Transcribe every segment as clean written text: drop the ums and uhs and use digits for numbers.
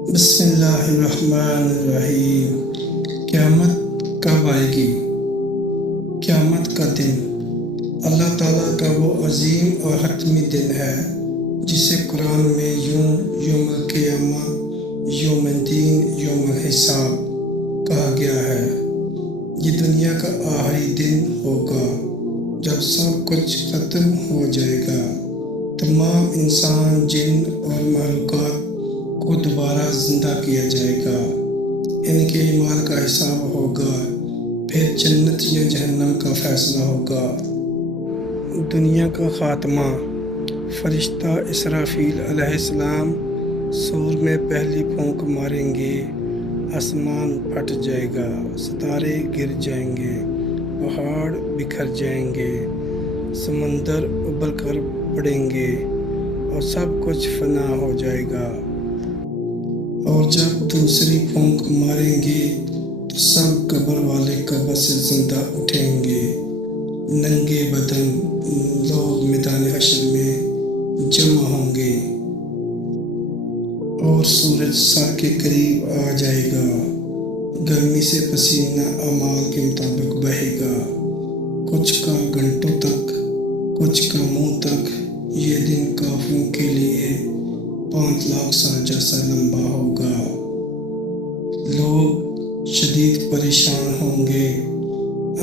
بسم اللہ الرحمن الرحیم۔ قیامت کب آئے گی؟ قیامت کا دن اللہ تعالیٰ کا وہ عظیم اور حتمی دن ہے جسے قرآن میں یوم القیامہ، یوم الدین، یوم الحساب کہا گیا ہے۔ یہ دنیا کا آخری دن ہوگا جب سب کچھ ختم ہو جائے گا۔ تمام انسان، جن اور مخلوقات کو دوبارہ زندہ کیا جائے گا۔ ان کے اعمال کا حساب ہوگا، پھر جنت یا جہنم کا فیصلہ ہوگا۔ دنیا کا خاتمہ۔ فرشتہ اسرافیل علیہ السلام سور میں پہلی پھونک ماریں گے، آسمان پھٹ جائے گا، ستارے گر جائیں گے، پہاڑ بکھر جائیں گے، سمندر ابل کر پڑیں گے اور سب کچھ فنا ہو جائے گا۔ اور جب دوسری پھونک ماریں گے تو سب قبر والے قبر سے زندہ اٹھیں گے۔ ننگے بدن لوگ میدان حشر میں جمع ہوں گے اور سورج سر کے قریب آ جائے گا۔ گرمی سے پسینہ اعمال کے مطابق بہے گا، کچھ کا گھنٹوں تک، کچھ کا منہ تک۔ یہ دن کافروں کے لیے 5 لاکھ سال جیسا لمبا ہوگا۔ لوگ شدید پریشان ہوں گے،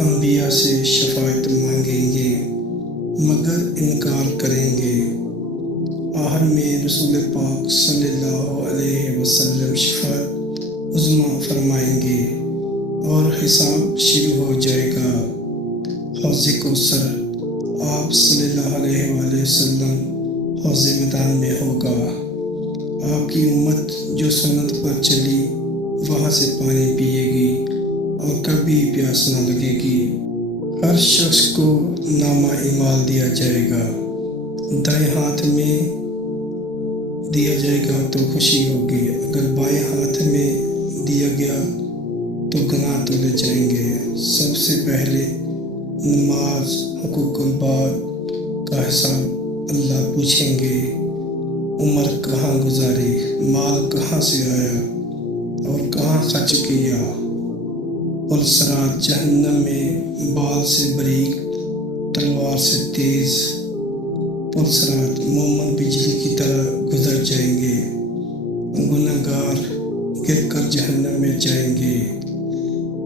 انبیاء سے شفاعت مانگیں گے مگر انکار کریں گے۔ آخر میں رسول پاک صلی اللہ علیہ وسلم شفاعت عظمیٰ فرمائیں گے اور حساب شروع ہو جائے گا۔ حوض کوثر آپ صلی اللہ علیہ وآلہ وسلم حوض میدان میں ہوگا۔ آپ کی امت جو سنت پر چلی وہاں سے پانی پیے گی اور کبھی پیاس نہ لگے گی۔ ہر شخص کو نامہ اعمال دیا جائے گا۔ دائیں ہاتھ میں دیا جائے گا تو خوشی ہوگی، اگر بائیں ہاتھ میں دیا گیا تو گناہ تولے جائیں گے۔ سب سے پہلے نماز، حقوق العباد کا حساب اللہ پوچھیں گے۔ عمر کہاں گزاری، مال کہاں سے آیا اور کہاں خرچ کیا۔ پل صراط جہنم میں بال سے باریک، تلوار سے تیز۔ پل صراط مومن بجلی کی طرح گزر جائیں گے، گنہگار گر کر جہنم میں جائیں گے۔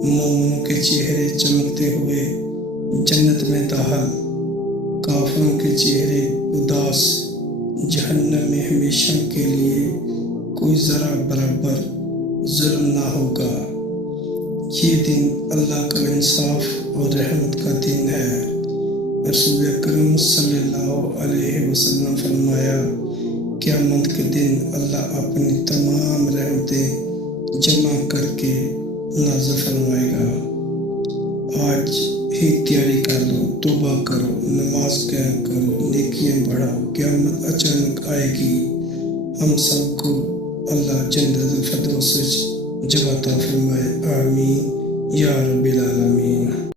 مومنوں کے چہرے چمکتے ہوئے جنت میں داخل، کافروں کے چہرے اداس جہنم میں ہمیشہ کے لیے۔ کوئی ذرا برابر ظلم نہ ہوگا۔ یہ دن اللہ کا انصاف اور رحمت کا دن ہے۔ رسول اکرم صلی اللہ علیہ وسلم فرمایا، قیامت کے دن اللہ اپنی تمام رحمتیں جمع کر کے نازل فرمائے گا۔ آج ہی تیاری کر لو، توبہ کرو، نماز قائم کرو، نیکیاں بڑھاؤ، قیامت اچانک آئے گی۔ ہم سب کو اللہ جنت الفردوس جگہ عطا فرمائے، آمین یا رب العالمین۔